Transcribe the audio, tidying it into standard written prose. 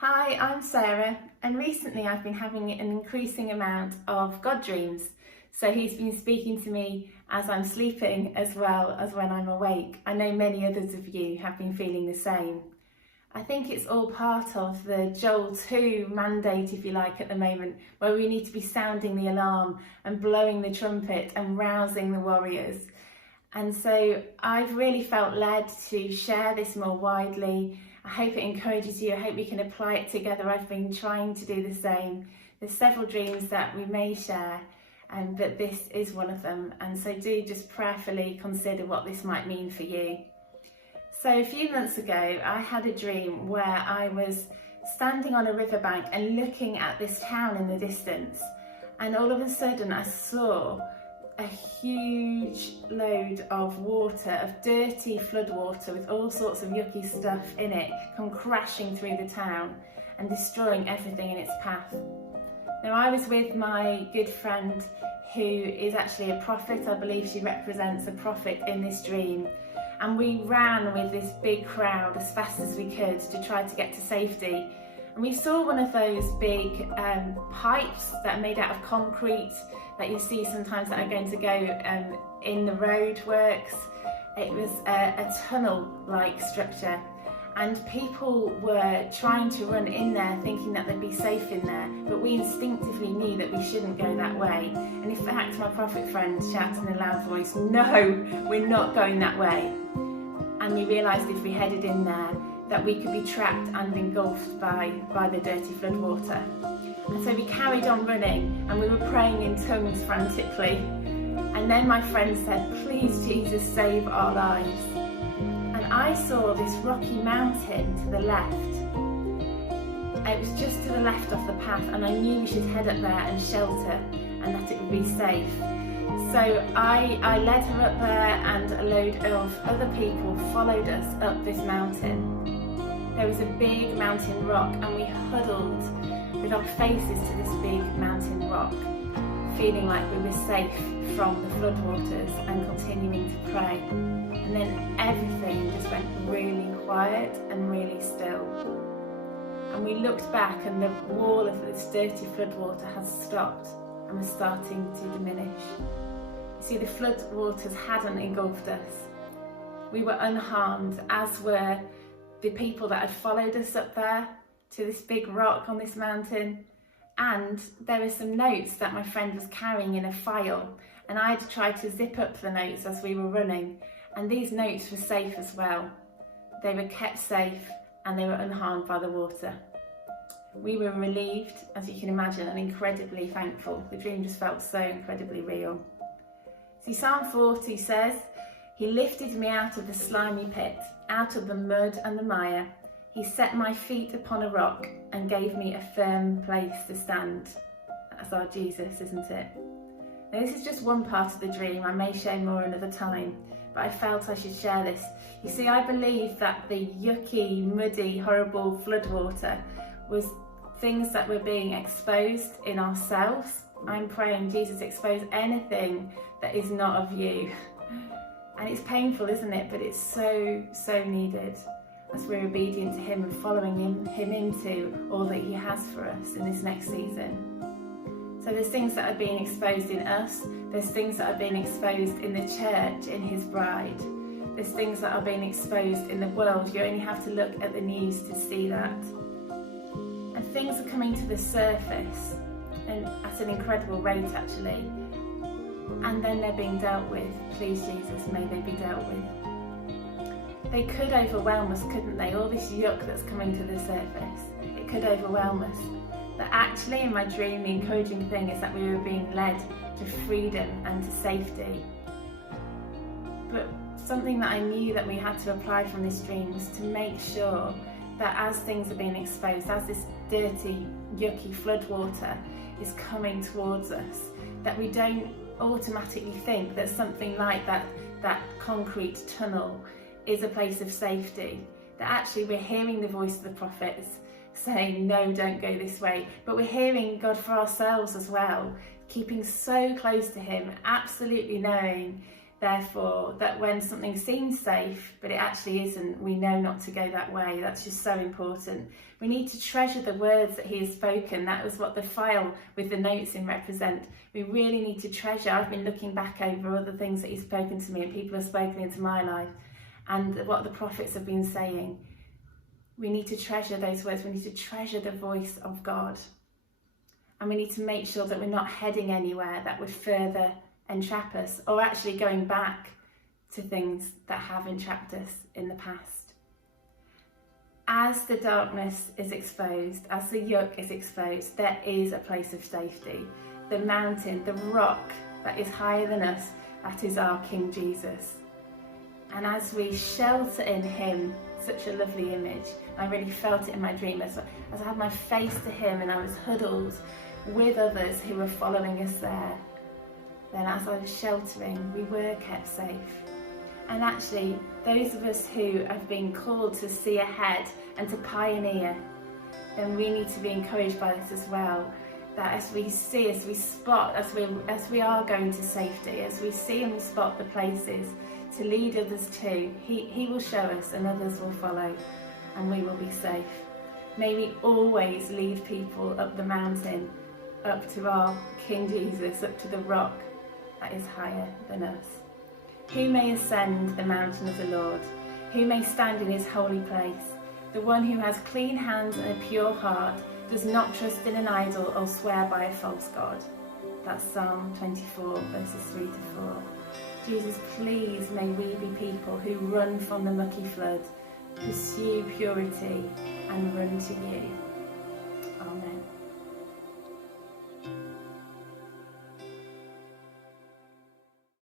Hi, I'm Sarah, and recently I've been having an increasing amount of God dreams. So he's been speaking to me as I'm sleeping as well as when I'm awake. I know many others of you have been feeling the same. I think it's all part of the Joel 2 mandate, if you like, at the moment, where we need to be sounding the alarm and blowing the trumpet and rousing the warriors. And so I've really felt led to share this more widely. I hope it encourages you. I hope we can apply it together. I've been trying to do the same. There's several dreams that we may share, but this is one of them. And so do just prayerfully consider what this might mean for you. So a few months ago, I had a dream where I was standing on a riverbank and looking at this town in the distance. And all of a sudden I saw a huge load of water, of dirty flood water with all sorts of yucky stuff in it, come crashing through the town and destroying everything in its path. Now, I was with my good friend who is actually a prophet. I believe she represents a prophet in this dream. And we ran with this big crowd as fast as we could to try to get to safety. And we saw one of those big pipes that are made out of concrete that you see sometimes that are going to go in the road works. It was a tunnel-like structure, and people were trying to run in there thinking that they'd be safe in there, but we instinctively knew that we shouldn't go that way. And in fact, my prophet friend shouted in a loud voice, "No, we're not going that way." And we realised if we headed in there that we could be trapped and engulfed by the dirty flood water. And so we carried on running and we were praying in tongues frantically. And then my friend said, "Please Jesus, save our lives." And I saw this rocky mountain to the left. It was just to the left of the path, and I knew we should head up there and shelter and that it would be safe. So I led her up there, and a load of other people followed us up this mountain. There was a big mountain rock, and we huddled with our faces to this big mountain rock, feeling like we were safe from the floodwaters and continuing to pray. And then everything just went really quiet and really still. And we looked back, and the wall of this dirty floodwater had stopped and was starting to diminish. You see, the floodwaters hadn't engulfed us. We were unharmed, as were the people that had followed us up there to this big rock on this mountain. And there were some notes that my friend was carrying in a file, and I had tried to zip up the notes as we were running, and these notes were safe as well. They were kept safe and they were unharmed by the water. We were relieved, as you can imagine, and incredibly thankful. The dream just felt so incredibly real. See, Psalm 40 says, "He lifted me out of the slimy pit, out of the mud and the mire. He set my feet upon a rock and gave me a firm place to stand." That's our Jesus, isn't it? Now, this is just one part of the dream. I may share more another time, but I felt I should share this. You see, I believe that the yucky, muddy, horrible floodwater was things that were being exposed in ourselves. I'm praying, Jesus, expose anything that is not of you. And it's painful, isn't it? But it's so, so needed as we're obedient to him and following him into all that he has for us in this next season. So there's things that are being exposed in us. There's things that are being exposed in the church, in his bride. There's things that are being exposed in the world. You only have to look at the news to see that. And things are coming to the surface, and at an incredible rate actually. And then they're being dealt with. Please Jesus, may they be dealt with. They could overwhelm us, couldn't they? All this yuck that's coming to the surface, it could overwhelm us. But actually, in my dream, the encouraging thing is that we were being led to freedom and to safety. But something that I knew that we had to apply from this dream was to make sure that as things are being exposed, as this dirty, yucky floodwater is coming towards us, that we don't automatically think that something like that concrete tunnel is a place of safety. That actually we're hearing the voice of the prophets saying, "No, don't go this way." But we're hearing God for ourselves as well, keeping so close to him, absolutely knowing Therefore, that when something seems safe, but it actually isn't, we know not to go that way. That's just so important. We need to treasure the words that he has spoken. That was what the file with the notes in represent. We really need to treasure. I've been looking back over other things that he's spoken to me and people have spoken into my life and what the prophets have been saying. We need to treasure those words. We need to treasure the voice of God. And we need to make sure that we're not heading anywhere that would further entrap us, or actually going back to things that have entrapped us in the past. As the darkness is exposed, as the yuck is exposed, there is a place of safety. The mountain, the rock that is higher than us, that is our King Jesus. And as we shelter in him, such a lovely image, I really felt it in my dream as I had my face to him and I was huddled with others who were following us there. Then as I was sheltering, we were kept safe. And actually, those of us who have been called to see ahead and to pioneer, then we need to be encouraged by this as well. That as we see, as we spot, as we are going to safety, as we see and we spot the places to lead others to, he will show us and others will follow and we will be safe. May we always lead people up the mountain, up to our King Jesus, up to the rock that is higher than us. Who may ascend the mountain of the Lord? Who may stand in his holy place? The one who has clean hands and a pure heart, does not trust in an idol or swear by a false god. That's Psalm 24, verses 3 to 4. Jesus, please may we be people who run from the mucky flood, pursue purity and run to you.